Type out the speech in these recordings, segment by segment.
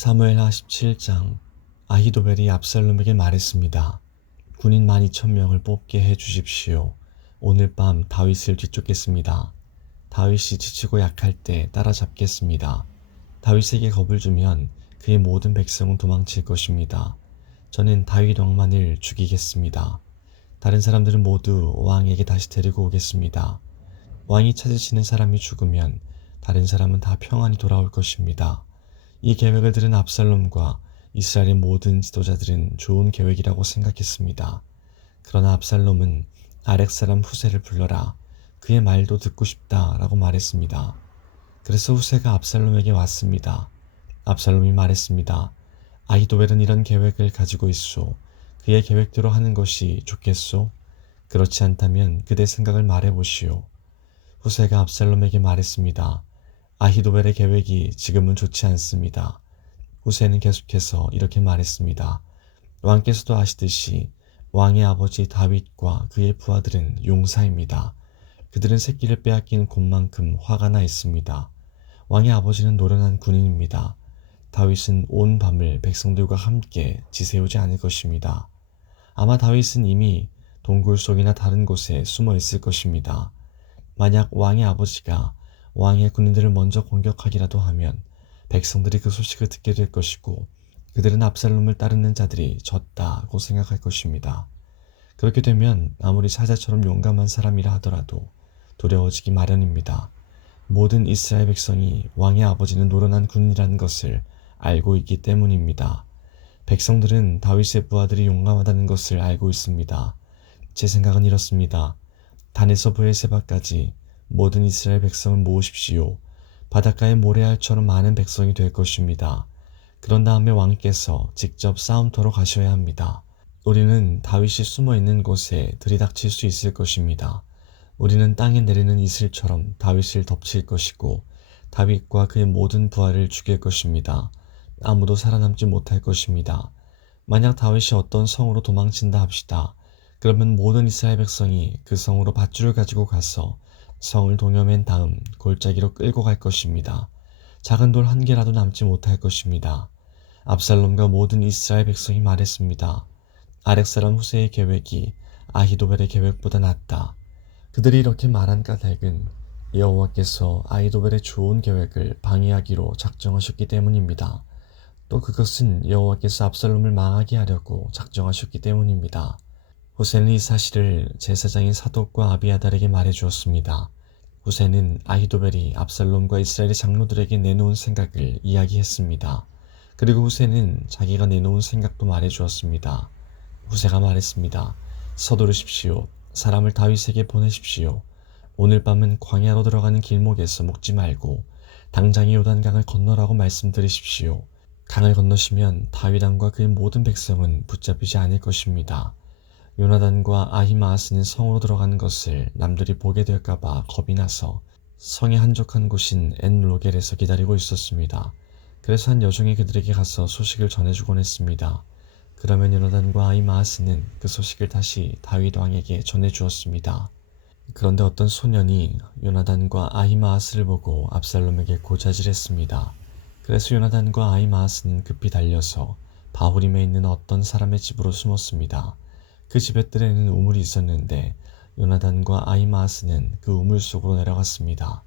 사무엘하 17장. 아히도벨이 압살롬에게 말했습니다. 군인 12,000명을 뽑게 해 주십시오. 오늘 밤 다윗을 뒤쫓겠습니다. 다윗이 지치고 약할 때 따라잡겠습니다. 다윗에게 겁을 주면 그의 모든 백성은 도망칠 것입니다. 저는 다윗 왕만을 죽이겠습니다. 다른 사람들은 모두 왕에게 다시 데리고 오겠습니다. 왕이 찾으시는 사람이 죽으면 다른 사람은 다 평안히 돌아올 것입니다. 이 계획을 들은 압살롬과 이스라엘의 모든 지도자들은 좋은 계획이라고 생각했습니다. 그러나 압살롬은 아렉 사람 후세를 불러라. 그의 말도 듣고 싶다라고 말했습니다. 그래서 후세가 압살롬에게 왔습니다. 압살롬이 말했습니다. 아히도벨은 이런 계획을 가지고 있소. 그의 계획대로 하는 것이 좋겠소? 그렇지 않다면 그대 생각을 말해보시오. 후세가 압살롬에게 말했습니다. 아히도벨의 계획이 지금은 좋지 않습니다. 후세는 계속해서 이렇게 말했습니다. 왕께서도 아시듯이 왕의 아버지 다윗과 그의 부하들은 용사입니다. 그들은 새끼를 빼앗긴 곰만큼 화가 나 있습니다. 왕의 아버지는 노련한 군인입니다. 다윗은 온 밤을 백성들과 함께 지새우지 않을 것입니다. 아마 다윗은 이미 동굴 속이나 다른 곳에 숨어 있을 것입니다. 만약 왕의 아버지가 왕의 군인들을 먼저 공격하기라도 하면 백성들이 그 소식을 듣게 될 것이고 그들은 압살롬을 따르는 자들이 졌다고 생각할 것입니다. 그렇게 되면 아무리 사자처럼 용감한 사람이라 하더라도 두려워지기 마련입니다. 모든 이스라엘 백성이 왕의 아버지는 노련한 군인이라는 것을 알고 있기 때문입니다. 백성들은 다윗의 부하들이 용감하다는 것을 알고 있습니다. 제 생각은 이렇습니다. 단에서 브엘세바까지 모든 이스라엘 백성을 모으십시오. 바닷가의 모래알처럼 많은 백성이 될 것입니다. 그런 다음에 왕께서 직접 싸움터로 가셔야 합니다. 우리는 다윗이 숨어 있는 곳에 들이닥칠 수 있을 것입니다. 우리는 땅에 내리는 이슬처럼 다윗을 덮칠 것이고 다윗과 그의 모든 부하를 죽일 것입니다. 아무도 살아남지 못할 것입니다. 만약 다윗이 어떤 성으로 도망친다 합시다. 그러면 모든 이스라엘 백성이 그 성으로 밧줄을 가지고 가서 성을 동여맨 다음 골짜기로 끌고 갈 것입니다. 작은 돌 한 개라도 남지 못할 것입니다. 압살롬과 모든 이스라엘 백성이 말했습니다. 아렉 사람 후세의 계획이 아히도벨의 계획보다 낫다. 그들이 이렇게 말한 까닭은 여호와께서 아히도벨의 좋은 계획을 방해하기로 작정하셨기 때문입니다. 또 그것은 여호와께서 압살롬을 망하게 하려고 작정하셨기 때문입니다. 후세는 이 사실을 제사장인 사독과 아비아달에게 말해주었습니다. 후세는 아히도벨이 압살롬과 이스라엘의 장로들에게 내놓은 생각을 이야기했습니다. 그리고 후세는 자기가 내놓은 생각도 말해주었습니다. 후세가 말했습니다. 서두르십시오. 사람을 다윗에게 보내십시오. 오늘 밤은 광야로 들어가는 길목에서 묵지 말고 당장이 요단강을 건너라고 말씀드리십시오. 강을 건너시면 다윗 왕과 그의 모든 백성은 붙잡히지 않을 것입니다. 요나단과 아히마아스는 성으로 들어가는 것을 남들이 보게 될까봐 겁이 나서 성의 한적한 곳인 엔로겔에서 기다리고 있었습니다. 그래서 한 여종이 그들에게 가서 소식을 전해주곤 했습니다. 그러면 요나단과 아히마아스는 그 소식을 다시 다윗 왕에게 전해주었습니다. 그런데 어떤 소년이 요나단과 아히마아스를 보고 압살롬에게 고자질했습니다. 그래서 요나단과 아히마아스는 급히 달려서 바후림에 있는 어떤 사람의 집으로 숨었습니다. 그 집의 뜰에는 우물이 있었는데 요나단과 아히마아스는 그 우물 속으로 내려갔습니다.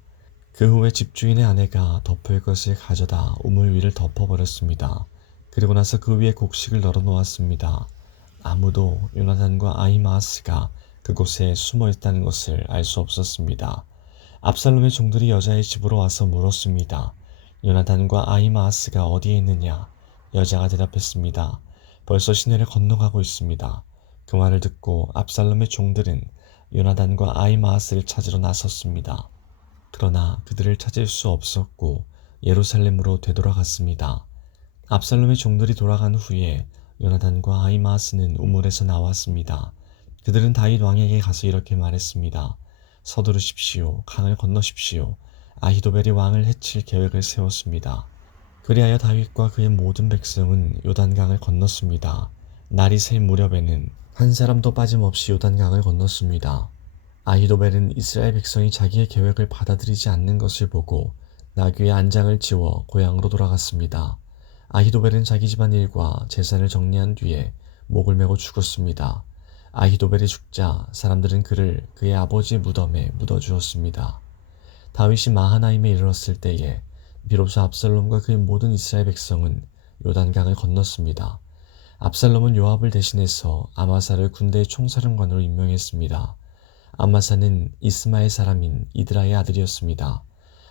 그 후에 집주인의 아내가 덮을 것을 가져다 우물 위를 덮어버렸습니다. 그리고 나서 그 위에 곡식을 널어 놓았습니다. 아무도 요나단과 아히마아스가 그곳에 숨어 있다는 것을 알 수 없었습니다. 압살롬의 종들이 여자의 집으로 와서 물었습니다. 요나단과 아히마아스가 어디에 있느냐? 여자가 대답했습니다. 벌써 시내를 건너가고 있습니다. 그 말을 듣고 압살롬의 종들은 요나단과 아히마아스를 찾으러 나섰습니다. 그러나 그들을 찾을 수 없었고 예루살렘으로 되돌아갔습니다. 압살롬의 종들이 돌아간 후에 요나단과 아히마아스는 우물에서 나왔습니다. 그들은 다윗 왕에게 가서 이렇게 말했습니다. 서두르십시오. 강을 건너십시오. 아히도벨이 왕을 해칠 계획을 세웠습니다. 그리하여 다윗과 그의 모든 백성은 요단강을 건넜습니다. 날이 새 무렵에는 한 사람도 빠짐없이 요단강을 건넜습니다. 아히도벨은 이스라엘 백성이 자기의 계획을 받아들이지 않는 것을 보고 나귀의 안장을 지워 고향으로 돌아갔습니다. 아히도벨은 자기 집안 일과 재산을 정리한 뒤에 목을 메고 죽었습니다. 아히도벨이 죽자 사람들은 그를 그의 아버지의 무덤에 묻어주었습니다. 다윗이 마하나임에 이르렀을 때에 비로소 압살롬과 그의 모든 이스라엘 백성은 요단강을 건넜습니다. 압살롬은 요압을 대신해서 아마사를 군대의 총사령관으로 임명했습니다. 아마사는 이스마엘 사람인 이드라의 아들이었습니다.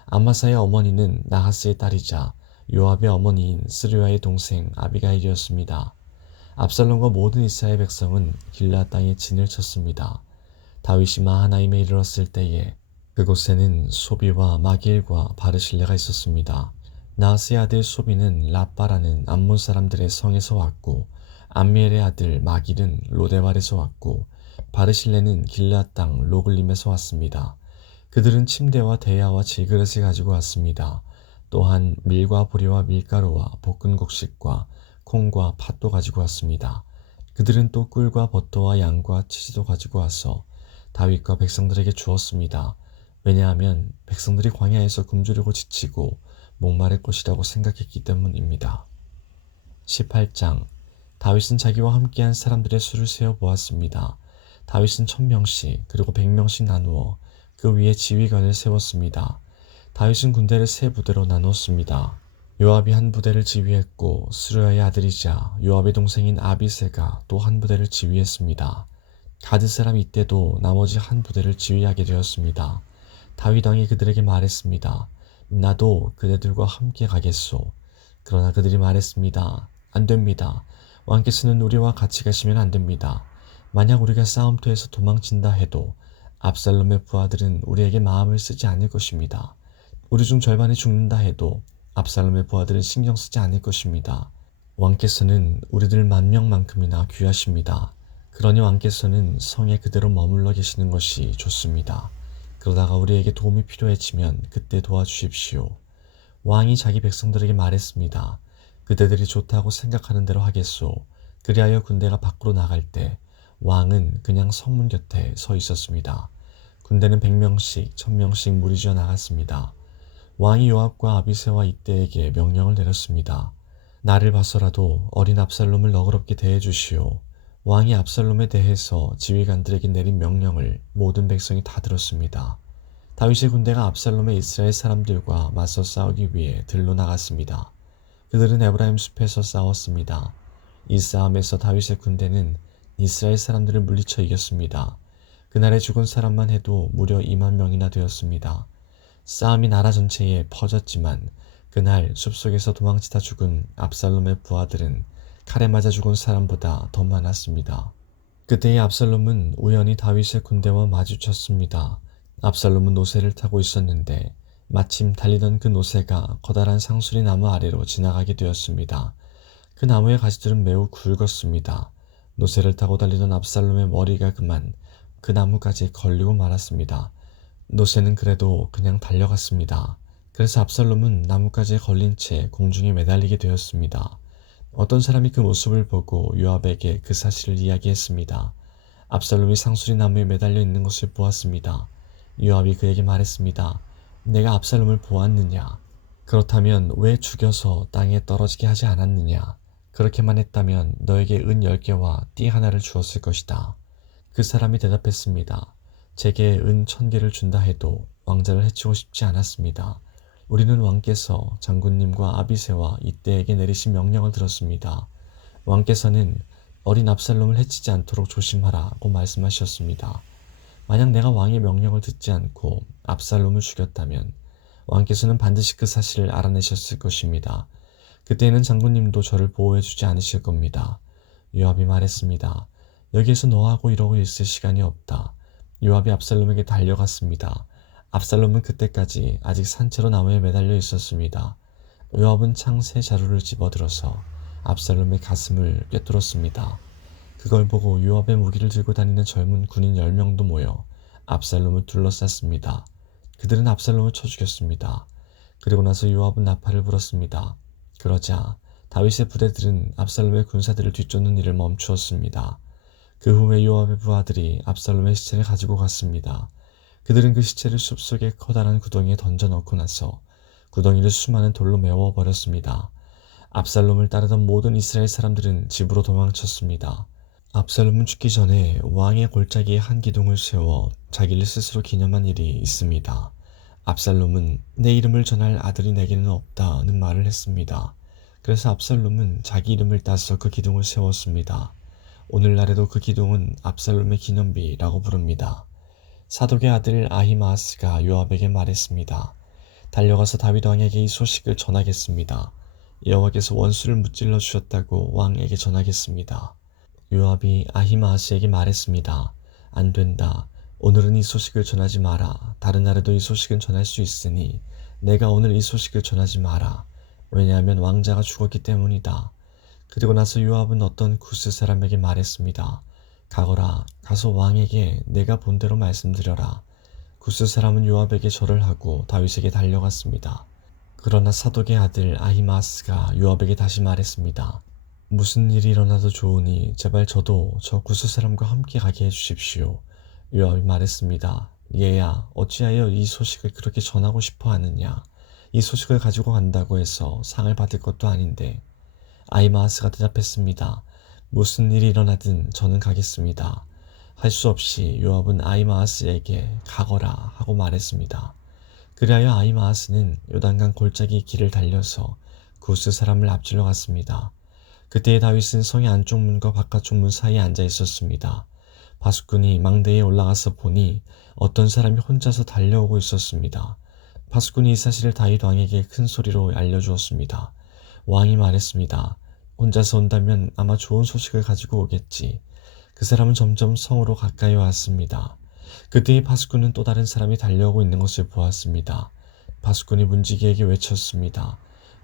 아마사의 어머니는 나하스의 딸이자 요압의 어머니인 스르야의 동생 아비가일이었습니다. 압살롬과 모든 이스라엘 백성은 길르앗 땅에 진을 쳤습니다. 다윗이 마하나임에 이르렀을 때에 그곳에는 소비와 마길과 바르실레가 있었습니다. 나하스의 아들 소비는 라빠라는 암몬 사람들의 성에서 왔고 암미엘의 아들 마길은 로데발에서 왔고 바르실레는 길르앗 땅 로글림에서 왔습니다. 그들은 침대와 대야와 질그릇을 가지고 왔습니다. 또한 밀과 보리와 밀가루와 볶은 곡식과 콩과 팥도 가지고 왔습니다. 그들은 또 꿀과 버터와 양과 치즈도 가지고 와서 다윗과 백성들에게 주었습니다. 왜냐하면 백성들이 광야에서 굶주리고 지치고 목마를 것이라고 생각했기 때문입니다. 18장 다윗은 자기와 함께한 사람들의 수를 세어 보았습니다. 다윗은 1000명씩 그리고 100명씩 나누어 그 위에 지휘관을 세웠습니다. 다윗은 군대를 세 부대로 나눴습니다. 요압이 한 부대를 지휘했고 스루야의 아들이자 요압의 동생인 아비새가 또 한 부대를 지휘했습니다. 가드 사람 이때도 나머지 한 부대를 지휘하게 되었습니다. 다윗 왕이 그들에게 말했습니다. 나도 그대들과 함께 가겠소. 그러나 그들이 말했습니다. 안 됩니다. 왕께서는 우리와 같이 가시면 안 됩니다. 만약 우리가 싸움터에서 도망친다 해도 압살롬의 부하들은 우리에게 마음을 쓰지 않을 것입니다. 우리 중 절반이 죽는다 해도 압살롬의 부하들은 신경 쓰지 않을 것입니다. 왕께서는 우리들 10,000명만큼이나 귀하십니다. 그러니 왕께서는 성에 그대로 머물러 계시는 것이 좋습니다. 그러다가 우리에게 도움이 필요해지면 그때 도와주십시오. 왕이 자기 백성들에게 말했습니다. 그대들이 좋다고 생각하는 대로 하겠소. 그리하여 군대가 밖으로 나갈 때 왕은 그냥 성문 곁에 서 있었습니다. 군대는 100명씩 1000명씩 무리지어 나갔습니다. 왕이 요압과 아비새와 이때에게 명령을 내렸습니다. 나를 봐서라도 어린 압살롬을 너그럽게 대해주시오. 왕이 압살롬에 대해서 지휘관들에게 내린 명령을 모든 백성이 다 들었습니다. 다윗의 군대가 압살롬의 이스라엘 사람들과 맞서 싸우기 위해 들로 나갔습니다. 그들은 에브라임 숲에서 싸웠습니다. 이 싸움에서 다윗의 군대는 이스라엘 사람들을 물리쳐 이겼습니다. 그날에 죽은 사람만 해도 무려 20,000명이나 되었습니다. 싸움이 나라 전체에 퍼졌지만 그날 숲속에서 도망치다 죽은 압살롬의 부하들은 칼에 맞아 죽은 사람보다 더 많았습니다. 그때의 압살롬은 우연히 다윗의 군대와 마주쳤습니다. 압살롬은 노새를 타고 있었는데 마침 달리던 그 노새가 커다란 상수리 나무 아래로 지나가게 되었습니다. 그 나무의 가지들은 매우 굵었습니다. 노새를 타고 달리던 압살롬의 머리가 그만 그 나무까지 걸리고 말았습니다. 노새는 그래도 그냥 달려갔습니다. 그래서 압살롬은 나무까지에 걸린 채 공중에 매달리게 되었습니다. 어떤 사람이 그 모습을 보고 요압에게 그 사실을 이야기했습니다. 압살롬이 상수리 나무에 매달려 있는 것을 보았습니다. 요압이 그에게 말했습니다. 내가 압살롬을 보았느냐? 그렇다면 왜 죽여서 땅에 떨어지게 하지 않았느냐? 그렇게만 했다면 너에게 은 10개와 띠 하나를 주었을 것이다. 그 사람이 대답했습니다. 제게 은 1000개를 준다 해도 왕자를 해치고 싶지 않았습니다. 우리는 왕께서 장군님과 아비새와 이때에게 내리신 명령을 들었습니다. 왕께서는 어린 압살롬을 해치지 않도록 조심하라고 말씀하셨습니다. 만약 내가 왕의 명령을 듣지 않고 압살롬을 죽였다면 왕께서는 반드시 그 사실을 알아내셨을 것입니다. 그때에는 장군님도 저를 보호해주지 않으실 겁니다. 요압이 말했습니다. 여기에서 너하고 이러고 있을 시간이 없다. 요압이 압살롬에게 달려갔습니다. 압살롬은 그때까지 아직 산채로 나무에 매달려 있었습니다. 요압은 창 세 자루를 집어들어서 압살롬의 가슴을 꿰뚫었습니다. 그걸 보고 요압의 무기를 들고 다니는 젊은 군인 10명도 모여 압살롬을 둘러쌌습니다. 그들은 압살롬을 쳐 죽였습니다. 그리고 나서 요압은 나팔을 불었습니다. 그러자 다윗의 부대들은 압살롬의 군사들을 뒤쫓는 일을 멈추었습니다. 그 후에 요압의 부하들이 압살롬의 시체를 가지고 갔습니다. 그들은 그 시체를 숲속의 커다란 구덩이에 던져넣고 나서 구덩이를 수많은 돌로 메워버렸습니다. 압살롬을 따르던 모든 이스라엘 사람들은 집으로 도망쳤습니다. 압살롬은 죽기 전에 왕의 골짜기에 한 기둥을 세워 자기를 스스로 기념한 일이 있습니다. 압살롬은 내 이름을 전할 아들이 내게는 없다는 말을 했습니다. 그래서 압살롬은 자기 이름을 따서 그 기둥을 세웠습니다. 오늘날에도 그 기둥은 압살롬의 기념비라고 부릅니다. 사독의 아들 아히마아스가 요압에게 말했습니다. 달려가서 다윗 왕에게 이 소식을 전하겠습니다. 여호와께서 원수를 무찔러 주셨다고 왕에게 전하겠습니다. 요압이 아히마아스에게 말했습니다. 안 된다. 오늘은 이 소식을 전하지 마라. 다른 날에도 이 소식은 전할 수 있으니 내가 오늘 이 소식을 전하지 마라. 왜냐하면 왕자가 죽었기 때문이다. 그리고 나서 요압은 어떤 구스 사람에게 말했습니다. 가거라. 가서 왕에게 내가 본 대로 말씀드려라. 구스 사람은 요압에게 절을 하고 다윗에게 달려갔습니다. 그러나 사독의 아들 아히마아스가 요압에게 다시 말했습니다. 무슨 일이 일어나도 좋으니 제발 저도 저 구스 사람과 함께 가게 해주십시오. 요압이 말했습니다. 얘야, 어찌하여 이 소식을 그렇게 전하고 싶어 하느냐. 이 소식을 가지고 간다고 해서 상을 받을 것도 아닌데. 아히마아스가 대답했습니다. 무슨 일이 일어나든 저는 가겠습니다. 할 수 없이 요압은 아히마아스에게 가거라 하고 말했습니다. 그리하여 아히마아스는 요단강 골짜기 길을 달려서 구스 사람을 앞질러 갔습니다. 그때 다윗은 성의 안쪽 문과 바깥쪽 문 사이에 앉아 있었습니다. 바수꾼이 망대에 올라가서 보니 어떤 사람이 혼자서 달려오고 있었습니다. 바수꾼이 이 사실을 다윗 왕에게 큰 소리로 알려주었습니다. 왕이 말했습니다. 혼자서 온다면 아마 좋은 소식을 가지고 오겠지. 그 사람은 점점 성으로 가까이 왔습니다. 그때 이 바수꾼은 또 다른 사람이 달려오고 있는 것을 보았습니다. 바수꾼이 문지기에게 외쳤습니다.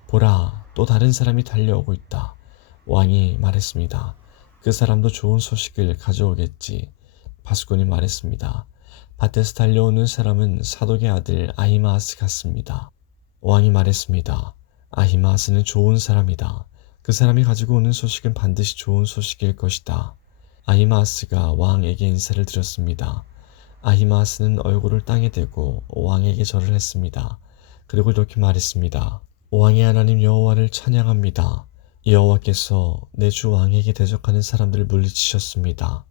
보라, 또 다른 사람이 달려오고 있다. 왕이 말했습니다. 그 사람도 좋은 소식을 가져오겠지. 바수꾼이 말했습니다. 밭에서 달려오는 사람은 사독의 아들 아히마아스 같습니다. 왕이 말했습니다. 아히마아스는 좋은 사람이다. 그 사람이 가지고 오는 소식은 반드시 좋은 소식일 것이다. 아히마아스가 왕에게 인사를 드렸습니다. 아히마아스는 얼굴을 땅에 대고 왕에게 절을 했습니다. 그리고 이렇게 말했습니다. 왕의 하나님 여호와를 찬양합니다. 여호와께서 내 주 왕에게 대적하는 사람들을 물리치셨습니다.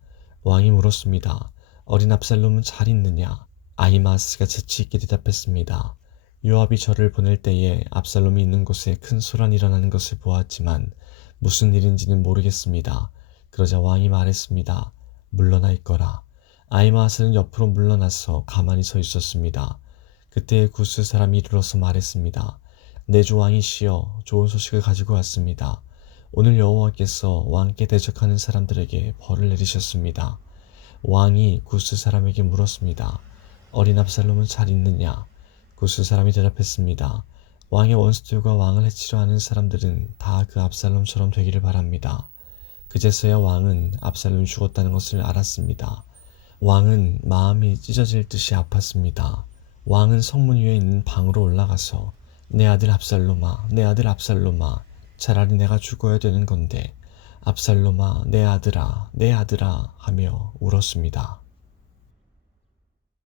왕이 물었습니다. 어린 압살롬은 잘 있느냐? 아히마아스가 재치 있게 대답했습니다. 요압이 저를 보낼 때에 압살롬이 있는 곳에 큰 소란이 일어나는 것을 보았지만 무슨 일인지는 모르겠습니다. 그러자 왕이 말했습니다. 물러나 있거라. 아히마아스는 옆으로 물러나서 가만히 서 있었습니다. 그때 구스 사람이 이르러서 말했습니다. 내 주 왕이시여, 좋은 소식을 가지고 왔습니다. 오늘 여호와께서 왕께 대적하는 사람들에게 벌을 내리셨습니다. 왕이 구스 사람에게 물었습니다. 어린 압살롬은 잘 있느냐? 구스 사람이 대답했습니다. 왕의 원수들과 왕을 해치려 하는 사람들은 다 그 압살롬처럼 되기를 바랍니다. 그제서야 왕은 압살롬이 죽었다는 것을 알았습니다. 왕은 마음이 찢어질 듯이 아팠습니다. 왕은 성문 위에 있는 방으로 올라가서 내 아들 압살롬아, 내 아들 압살롬아, 차라리 내가 죽어야 되는 건데 압살롬아, 내 아들아, 내 아들아 하며 울었습니다.